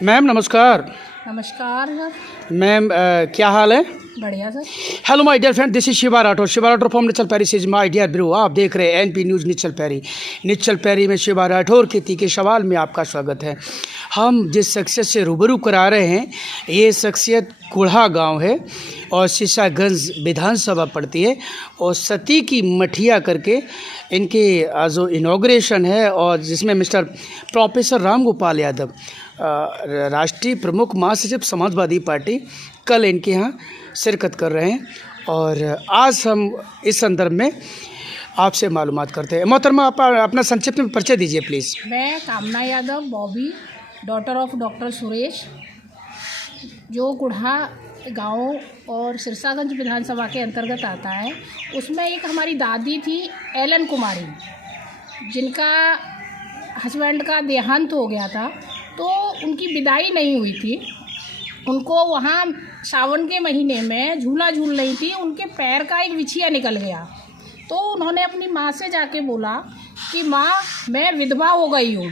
Ma'am नमस्कार। नमस्कार sir. Ma'am क्या हाल है? बढ़िया sir. Hello my dear friend, this is Shiva Rathore from निचल पैरी इज माय डियर ब्रो। आप देख रहे हैं एनपी न्यूज़ निचल पैरी। निचल पैरी में शिवा राठौर के तीखे सवाल में आपका स्वागत है। हम जिस शख्सियत से रूबरू करा रहे हैं, ये शख्सियत कुढ़ा गांव है और शीशागंज विधानसभा पड़ती है और सती की मठिया करके इनके जो इनॉग्रेशन है और जिसमें मिस्टर प्रोफेसर राम गोपाल यादव राष्ट्रीय प्रमुख महासचिव समाजवादी पार्टी कल इनके यहाँ शिरकत कर रहे हैं और आज हम इस संदर्भ में आपसे मालूमात करते हैं। मोहतरमा आप अपना संक्षिप्त में परिचय दीजिए प्लीज़। मैं कामना Yadav Bobby, daughter of doctor Suresh, जो कुढ़ा गांव और सिरसागंज विधानसभा के अंतर्गत आता है। उसमें एक हमारी दादी थी एलन कुमारी, जिनका हस्बैंड का देहांत हो गया था, तो उनकी विदाई नहीं हुई थी। उनको वहाँ सावन के महीने में झूला झूल रही थी, उनके पैर का एक बिछिया निकल गया। तो उन्होंने अपनी माँ से जाके बोला कि माँ, मैं विधवा हो गई हूँ।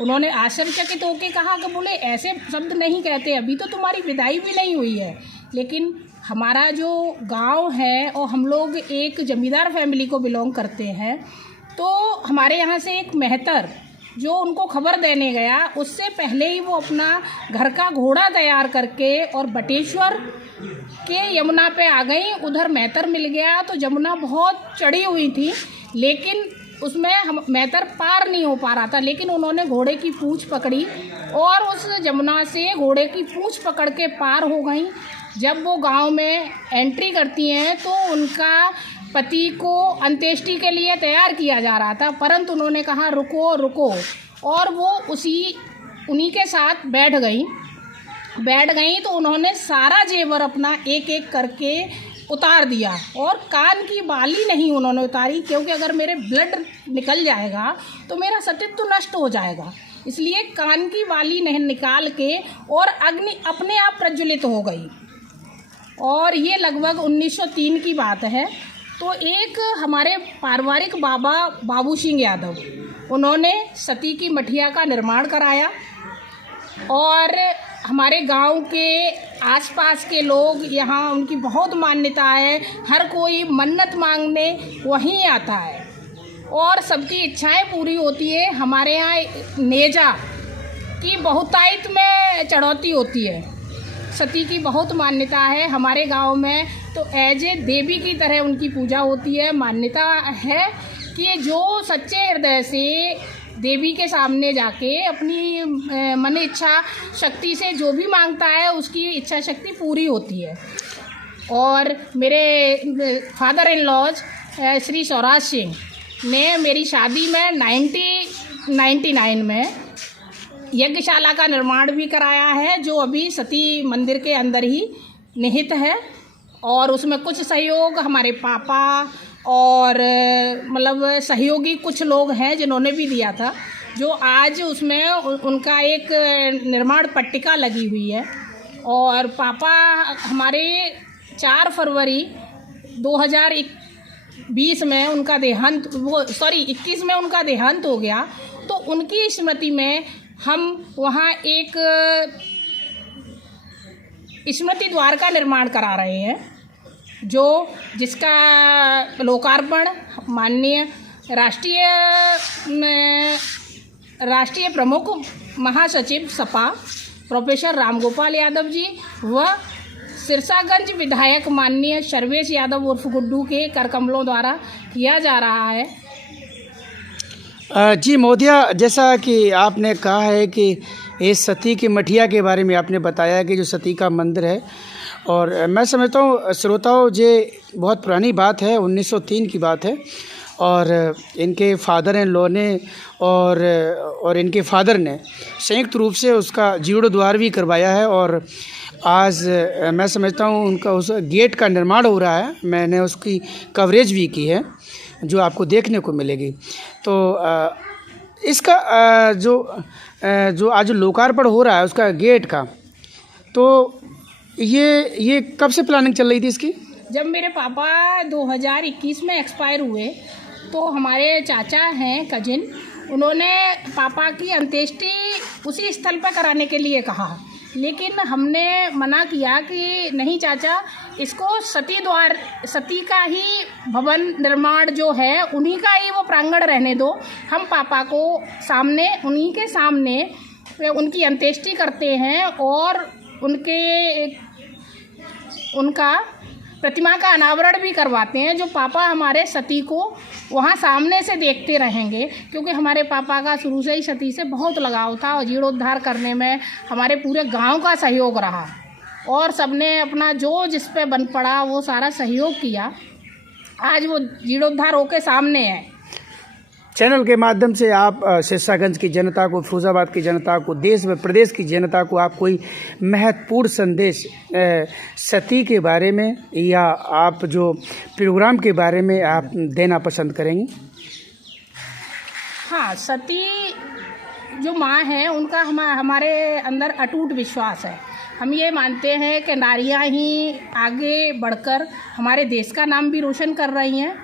उन्होंने आश्चर्यचकित होकर कहा कि बोले ऐसे शब्द नहीं कहते, अभी तो तुम्हारी विदाई भी नहीं हुई है। लेकिन हमारा जो गांव है और हम लोग एक जमींदार फैमिली को बिलोंग करते हैं, तो हमारे यहाँ से एक मेहतर जो उनको खबर देने गया, उससे पहले ही वो अपना घर का घोड़ा तैयार करके और बटेश्वर के यमुना पे आ गई। उधर मेहतर मिल गया तो यमुना बहुत चढ़ी हुई थी, लेकिन उसमें हम मेहतर पार नहीं हो पा रहा था। लेकिन उन्होंने घोड़े की पूँछ पकड़ी और उस यमुना से घोड़े की पूँछ पकड़ के पार हो गई। जब वो गांव में एंट्री करती हैं तो उनका पति को अंत्येष्टि के लिए तैयार किया जा रहा था, परंतु उन्होंने कहा रुको रुको, और वो उन्हीं के साथ बैठ गई। तो उन्होंने सारा जेवर अपना एक एक करके उतार दिया और कान की बाली नहीं उन्होंने उतारी, क्योंकि अगर मेरे ब्लड निकल जाएगा तो मेरा सतीत्व नष्ट हो जाएगा। इसलिए कान की बाली नहीं निकाल के और अग्नि अपने आप प्रज्वलित हो गई। और ये लगभग 1903 की बात है। तो एक हमारे पारिवारिक बाबा बाबू सिंह यादव, उन्होंने सती की मठिया का निर्माण कराया और हमारे गांव के आसपास के लोग, यहाँ उनकी बहुत मान्यता है। हर कोई मन्नत मांगने वहीं आता है और सबकी इच्छाएं पूरी होती है। हमारे यहाँ नेजा की बहुतायत में चढ़ौती होती है। सती की बहुत मान्यता है हमारे गांव में, तो एज ए देवी की तरह उनकी पूजा होती है। मान्यता है कि जो सच्चे हृदय से देवी के सामने जाके अपनी मन इच्छा शक्ति से जो भी मांगता है, उसकी इच्छा शक्ति पूरी होती है। और मेरे father in law's Shri Swaraj Singh ने मेरी शादी में 1999 में यज्ञशाला का निर्माण भी कराया है, जो अभी सती मंदिर के अंदर ही निहित है। और उसमें कुछ सहयोग हमारे पापा और मतलब सहयोगी कुछ लोग हैं जिन्होंने भी दिया था, जो आज उसमें उनका एक निर्माण पट्टिका लगी हुई है। और पापा हमारे 4 फरवरी 2020 में उनका देहांत 21 में उनका देहांत हो गया। तो उनकी स्मृति में हम वहाँ एक स्मृति द्वार का निर्माण करा रहे हैं, जिसका लोकार्पण माननीय राष्ट्रीय प्रमुख महासचिव सपा प्रोफेसर राम गोपाल यादव जी व सिरसागंज विधायक माननीय सर्वेश यादव उर्फ गुड्डू के करकमलों द्वारा किया जा रहा है। जी महोदया, जैसा कि आपने कहा है कि इस सती की मठिया के बारे में आपने बताया कि जो सती का मंदिर है, और मैं समझता हूँ श्रोताओं, ये बहुत पुरानी बात है, 1903 की बात है। और इनके फादर इन लॉ ने और इनके फादर ने संयुक्त रूप से उसका जीर्णोद्धार भी करवाया है। और आज मैं समझता हूँ उनका उस गेट का निर्माण हो रहा है। मैंने उसकी कवरेज भी की है, जो आपको देखने को मिलेगी। तो इसका जो आज लोकार्पण हो रहा है उसका गेट का, तो ये कब से प्लानिंग चल रही थी इसकी? जब मेरे पापा 2021 में एक्सपायर हुए, तो हमारे चाचा हैं कजिन, उन्होंने पापा की अंत्येष्टि उसी स्थल पर कराने के लिए कहा, लेकिन हमने मना किया कि नहीं चाचा, इसको सती का ही भवन निर्माण जो है उन्हीं का ही वो प्रांगण रहने दो। हम पापा को सामने, उन्हीं के सामने उनकी अंत्येष्टि करते हैं और उनका प्रतिमा का अनावरण भी करवाते हैं, जो पापा हमारे सती को वहाँ सामने से देखते रहेंगे, क्योंकि हमारे पापा का शुरू से ही सती से बहुत लगाव था और जीर्णोद्धार करने में हमारे पूरे गांव का सहयोग रहा और सबने अपना जो जिस पे बन पड़ा वो सारा सहयोग किया। आज वो जीर्णोद्धार होके सामने है। चैनल के माध्यम से आप सिरसागंज की जनता को, फिरोजाबाद की जनता को, देश व प्रदेश की जनता को आप कोई महत्वपूर्ण संदेश सती के बारे में या आप जो प्रोग्राम के बारे में आप देना पसंद करेंगे? हाँ, सती जो माँ है उनका हमारे अंदर अटूट विश्वास है। हम ये मानते हैं कि नारियाँ ही आगे बढ़कर हमारे देश का नाम भी रोशन कर रही हैं।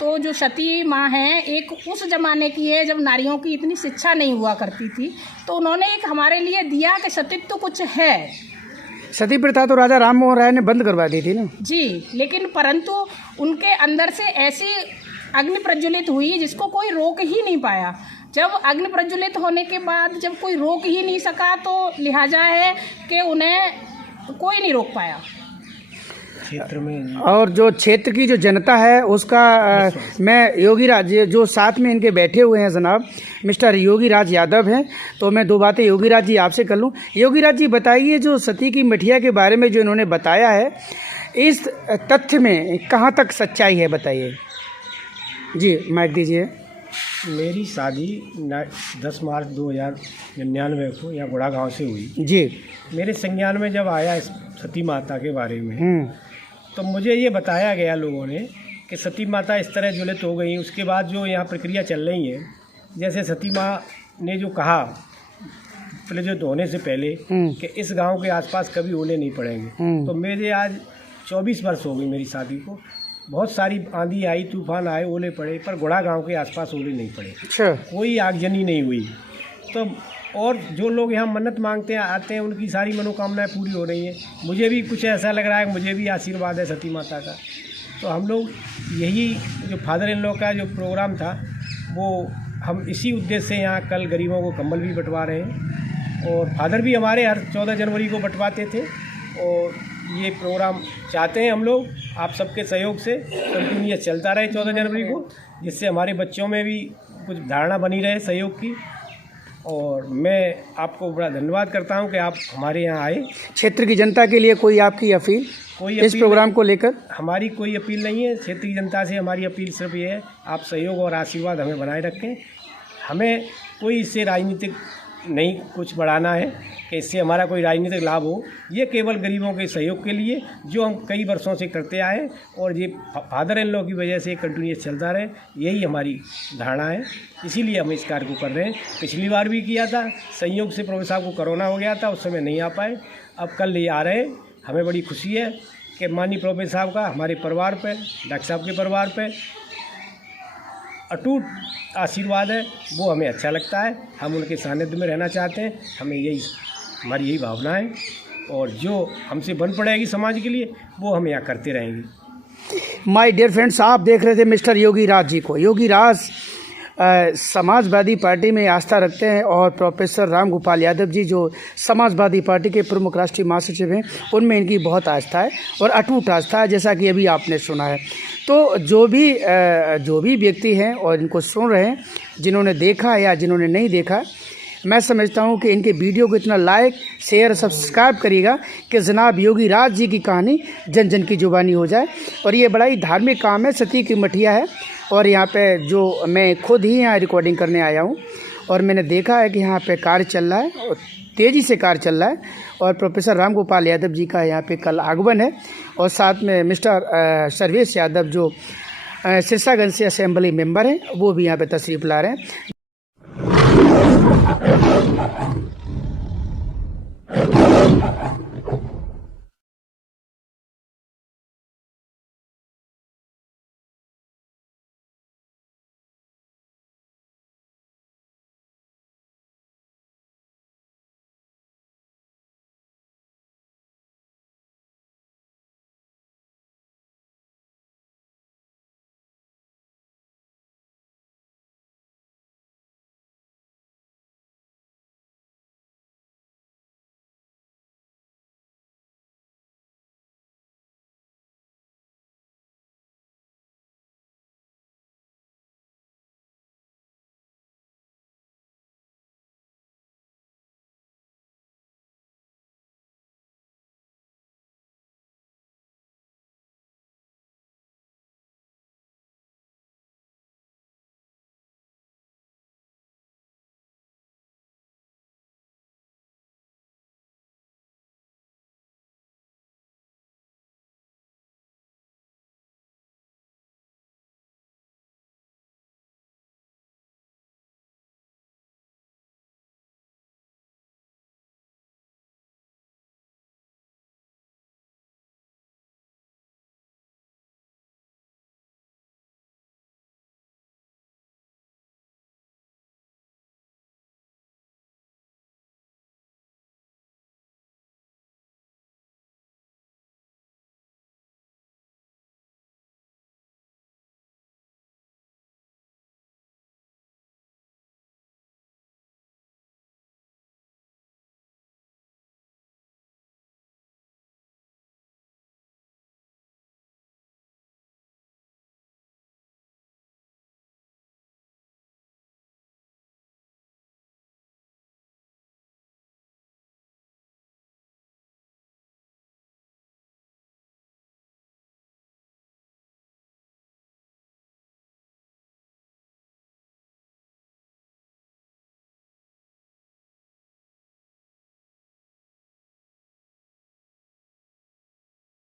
तो जो सती माँ हैं, एक उस ज़माने की है जब नारियों की इतनी शिक्षा नहीं हुआ करती थी, तो उन्होंने एक हमारे लिए दिया कि सतीत्व तो कुछ है। सती प्रथा तो राजा राम मोहन राय ने बंद करवा दी थी ना जी, लेकिन परंतु उनके अंदर से ऐसी अग्नि प्रज्वलित हुई जिसको कोई रोक ही नहीं पाया। जब अग्नि प्रज्वलित होने के बाद जब कोई रोक ही नहीं सका, तो लिहाजा है कि उन्हें कोई नहीं रोक पाया क्षेत्र में। और जो क्षेत्र की जो जनता है उसका मैं योगी राज जो साथ में इनके बैठे हुए हैं जनाब मिस्टर योगी राज यादव हैं, तो मैं दो बातें योगी राज जी आपसे कर लूं। योगी राज जी बताइए, जो सती की मठिया के बारे में जो इन्होंने बताया है, इस तथ्य में कहाँ तक सच्चाई है, बताइए जी। माइक दीजिए। मेरी शादी 10 मार्च 2099 को यहाँ गुड़ा गाँव से हुई जी। मेरे संज्ञान में जब आया इस सती माता के बारे में, तो मुझे ये बताया गया लोगों ने कि सती माता इस तरह ज्वलित हो गई। उसके बाद जो यहाँ प्रक्रिया चल रही है, जैसे सती माँ ने जो कहा प्रज्वलित होने से पहले कि इस गांव के आसपास कभी ओले नहीं पड़ेंगे, तो मेरे आज 24 वर्ष हो गई मेरी शादी को। बहुत सारी आंधी आई, तूफान आए, ओले पड़े, पर गुड़ा गांव के आसपास ओले नहीं पड़े। अच्छा। कोई आगजनी नहीं हुई। तो और जो लोग यहाँ मन्नत मांगते हैं, आते हैं, उनकी सारी मनोकामनाएं पूरी हो रही हैं। मुझे भी कुछ ऐसा लग रहा है कि मुझे भी आशीर्वाद है सती माता का। तो हम लोग यही जो फादर इन लॉ का जो प्रोग्राम था, वो हम इसी उद्देश्य से यहाँ कल गरीबों को कंबल भी बंटवा रहे हैं, और फादर भी हमारे हर 14 जनवरी को बंटवाते थे। और ये प्रोग्राम चाहते हैं हम लोग आप सबके सहयोग से कंटिन्यूस चलता रहे 14 जनवरी को, जिससे हमारे बच्चों में भी कुछ धारणा बनी रहे सहयोग की। और मैं आपको बड़ा धन्यवाद करता हूं कि आप हमारे यहाँ आए। क्षेत्र की जनता के लिए कोई आपकी अपील इस प्रोग्राम को लेकर? हमारी कोई अपील नहीं है। क्षेत्र की जनता से हमारी अपील सिर्फ ये है, आप सहयोग और आशीर्वाद हमें बनाए रखें। हमें कोई इससे राजनीतिक नहीं कुछ बढ़ाना है कि इससे हमारा कोई राजनीतिक लाभ हो। ये केवल गरीबों के सहयोग के लिए, जो हम कई वर्षों से करते आए, और ये फादर इन लॉ की वजह से कंटिन्यूस चलता रहे, यही हमारी धारणा है। इसीलिए हम इस कार्य को कर रहे हैं। पिछली बार भी किया था, संयोग से प्रोफेसर साहब को कोरोना हो गया था, उस समय नहीं आ पाए। अब कल ये आ रहे हैं। हमें बड़ी खुशी है कि माननीय प्रोफेसर साहब का हमारे परिवार पर, डॉक्टर साहब के परिवार पर अटूट आशीर्वाद है। वो हमें अच्छा लगता है। हम उनके सानिध्य में रहना चाहते हैं। हमें हमारी यही भावना है, और जो हमसे बन पड़ेगी समाज के लिए, वो हम यहाँ करते रहेंगे। माय डियर फ्रेंड्स, आप देख रहे थे मिस्टर योगी राज जी को। योगी राज समाजवादी पार्टी में आस्था रखते हैं, और प्रोफेसर राम गोपाल यादव जी जो समाजवादी पार्टी के प्रमुख राष्ट्रीय महासचिव हैं, उनमें इनकी बहुत आस्था है और अटूट आस्था है, जैसा कि अभी आपने सुना है। तो जो भी व्यक्ति हैं और इनको सुन रहे हैं, जिन्होंने देखा या जिन्होंने नहीं देखा, मैं समझता हूं कि इनके वीडियो को इतना लाइक, शेयर, सब्सक्राइब करिएगा कि जनाब योगी राज जी की कहानी जन जन की जुबानी हो जाए। और ये बड़ा ही धार्मिक काम है, सती की मठिया है, और यहाँ पे जो मैं खुद ही यहाँ रिकॉर्डिंग करने आया हूँ, और मैंने देखा है कि यहाँ पे कार्य चल रहा है, और तेज़ी से कार्य चल रहा है। और प्रोफेसर राम गोपाल यादव जी का यहाँ पे कल आगमन है, और साथ में मिस्टर सर्वेश यादव जो सिरसागंज से असेंबली मेंबर हैं, वो भी यहाँ पे तशरीफ़ ला रहे हैं।